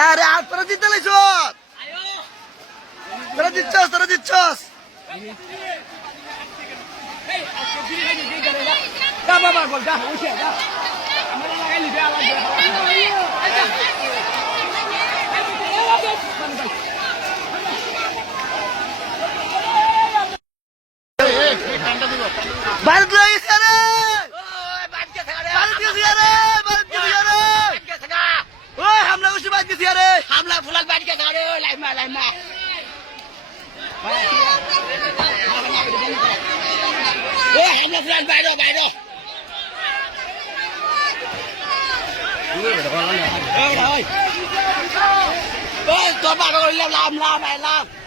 আরে আর তোরা জিতে লাইছ তোরা জিতছস বাবা বল যা ওইসে যা আমরা লাগাইলি দে আলাদা भारत लगे सारे भारत के सारे ओए हमला उसी बात के सारे हमला फुलाल बात के सारे लाइम ओए हमला फुलाल बाइरो ओए तो बात को लाम